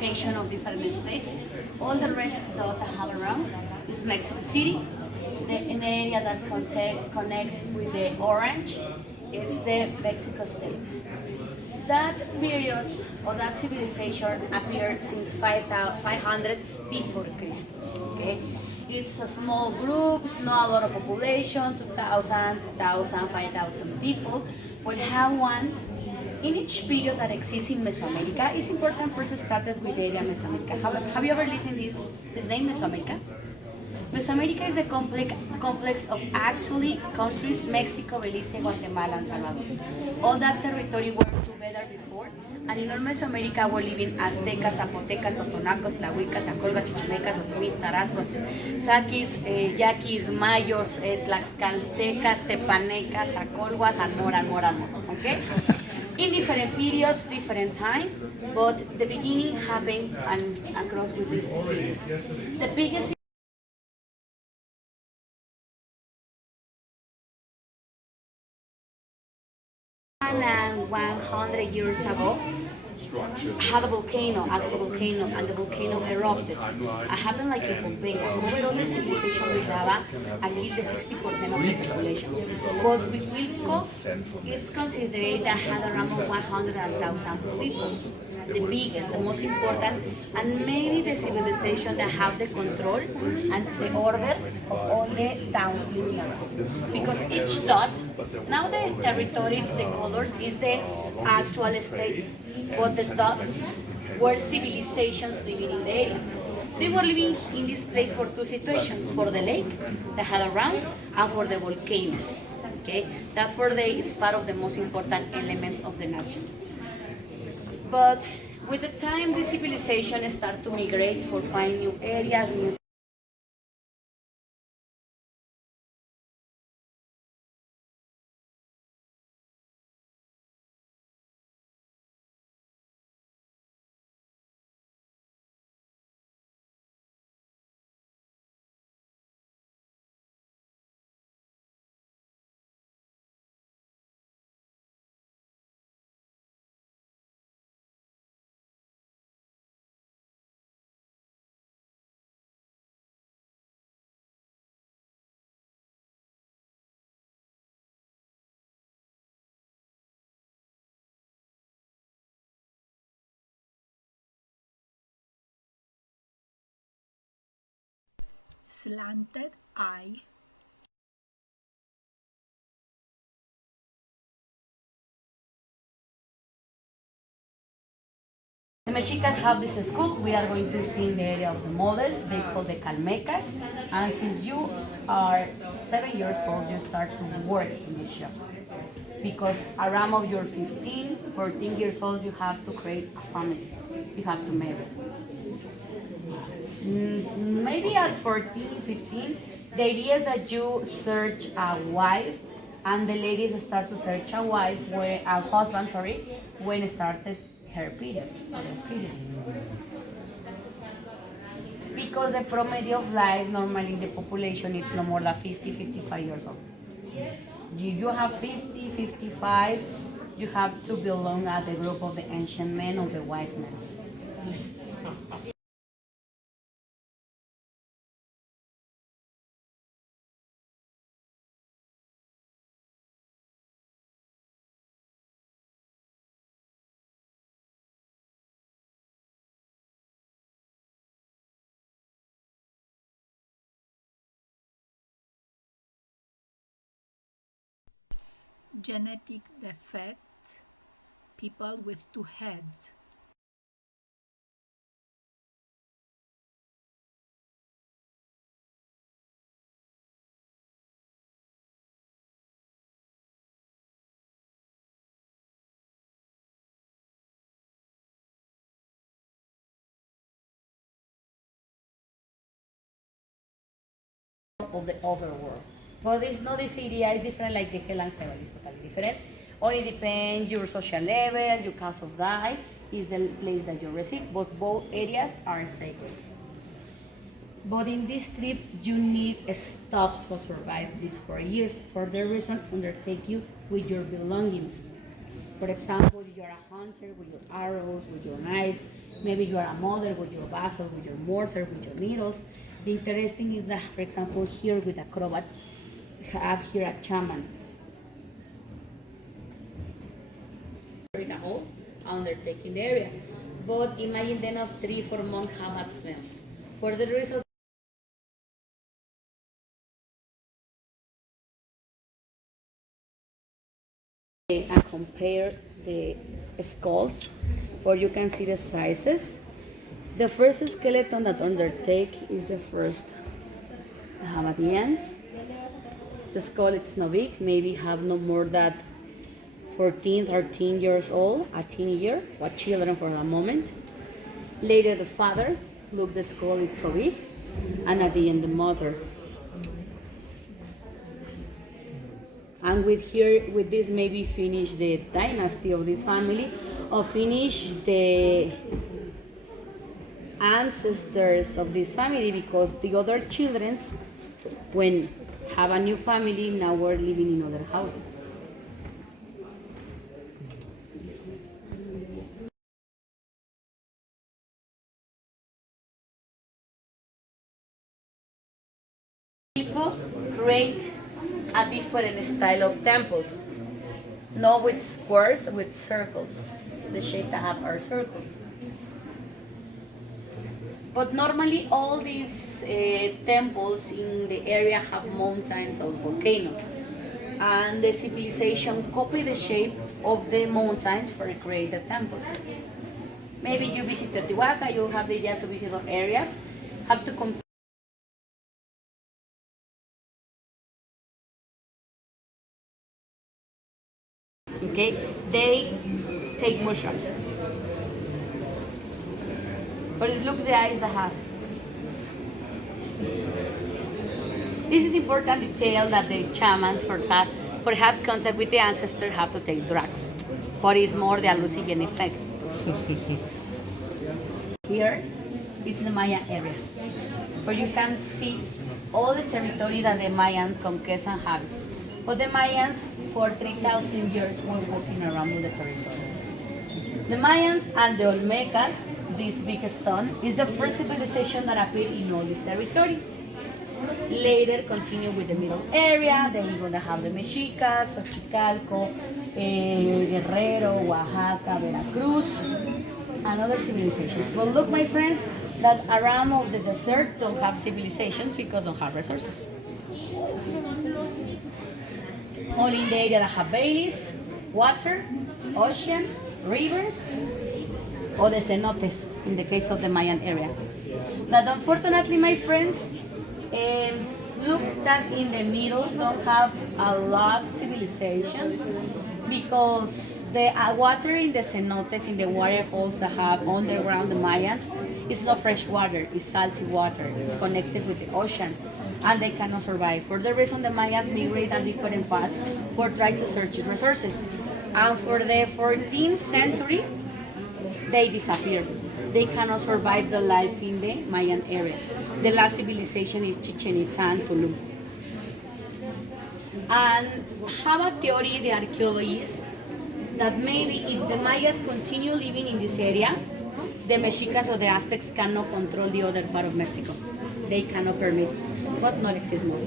location of different states. All the red dot I have around is Mexico City. An area that connects with the orange is the Mexico state. That period or that civilization appeared since 500 before Christ. Okay, it's a small group, it's not a lot of population, 2,000, 3,000, 5,000 people. We have one in each period that exists in Mesoamerica. It's important first started with the area Mesoamerica. Have you ever listened this name Mesoamerica? Mesoamerica is the complex of actually countries Mexico, Belize, Guatemala, and Salvador. All that territory were together before, and in all Mesoamerica were living Aztecas, Zapotecas, Totonacos, Tlahuicas, Acolgas, Chichimecas, Otomis, Tarascos, Saquis, Yaquis, Mayos, Tlaxcaltecas, Tepanecas, Acolguas, and more. Okay? In different periods, different time, but the beginning happened and across with this period. The biggest 100 years ago, had a volcano, and the volcano erupted. It happened like in Pompeii. Overall, the civilization llegaba aquí the 60% of the population. But Mexico is considered that has around 100,000 people. The biggest, the most important, and maybe the civilization that have the control and the order of all the towns living around. Because each dot, now the territories, the colors, is the actual states, but the dots were civilizations living in the area. They were living in this place for two situations, for the lake they had around and for the volcanoes. Okay, that for them is part of the most important elements of the nature. But with the time, the civilization start to migrate for find new areas, new slanted eye. The Mexicans have this school. We are going to see in the area of the model. They call the Calmeca. And since you are 7 years old, you start to work in the shop. Because around of your 15, 14 years old, you have to create a family. You have to marry. Maybe at 14, 15, the idea is that you search a wife, and the ladies start to search a wife, a husband, when it started her period. Because the promedio of life normally in the population is no more than 50, 55 years old. If you have 50, 55, you have to belong at the group of the ancient men or the wise men. Genetic defects, people with two heads. Of the overworld. But it's not this idea, it's different like the hell and heaven, it's totally different. Or it depends your social level, your cause of life, is the place that you receive, but both areas are sacred. But in this trip, you need stops to survive these 4 years. For the reason, undertake you with your belongings. For example, example, if you're a hunter with your arrows, with your knives, maybe you're a mother with your basil, with your mortar, with your needles. The interesting is that, for example, here with acrobat, we have here a shaman. In a whole undertaking the area. But imagine then of 3-4 months how that smells. For the reason I compare the skulls, or you can see the sizes. The first skeleton that undertake is the first I have at the end. The skull it's not big, maybe have no more than 14, 13 years old, a teenager, or children for a moment. Later the father, look the skull it's so big, and at the end the mother. And with this maybe finish the dynasty of this family, or finish the ancestors of this family, because the other children, when have a new family, now we're living in other houses. People create a different style of temples, not with squares, with circles. The shape that have are circles. But normally all these temples in the area have mountains or volcanoes, and the civilization copy the shape of the mountains for create the temples. Maybe you visit Teotihuacan, you have the idea to visit other areas, have to compare. Okay, they take mushrooms. But look the eyes they have. This is important detail that the shamans for have contact with the ancestors have to take drugs. What is more the hallucinogen effect. Here is the Maya area. So you can see all the territory that the Mayan conquest and habits. But the Mayans for 3,000 years were walking around in the territory. The Mayans and the Olmecas, this big stone, is the first civilization that appeared in all this territory. Later continue with the middle area, then you're gonna have the Mexicas, Xochicalco, Guerrero, Oaxaca, Veracruz, and other civilizations. But look, my friends, that around of the desert don't have civilizations because don't have resources. Only in the area that have valleys, water, ocean, rivers, or the cenotes in the case of the Mayan area. But unfortunately, my friends, look that in the middle don't have a lot of civilizations, because the water in the cenotes, in the water holes that have underground the Mayans, is not fresh water, it's salty water. It's connected with the ocean, and they cannot survive. For the reason the Mayas migrate at different paths for trying to search resources. And for the 14th century, they disappear. They cannot survive the life in the Mayan area. The last civilization is Chichen Itza and Tulum. And have a theory, the archaeologists, that maybe if the Mayas continue living in this area, the Mexicas or the Aztecs cannot control the other part of Mexico. They cannot permit, but not exist more.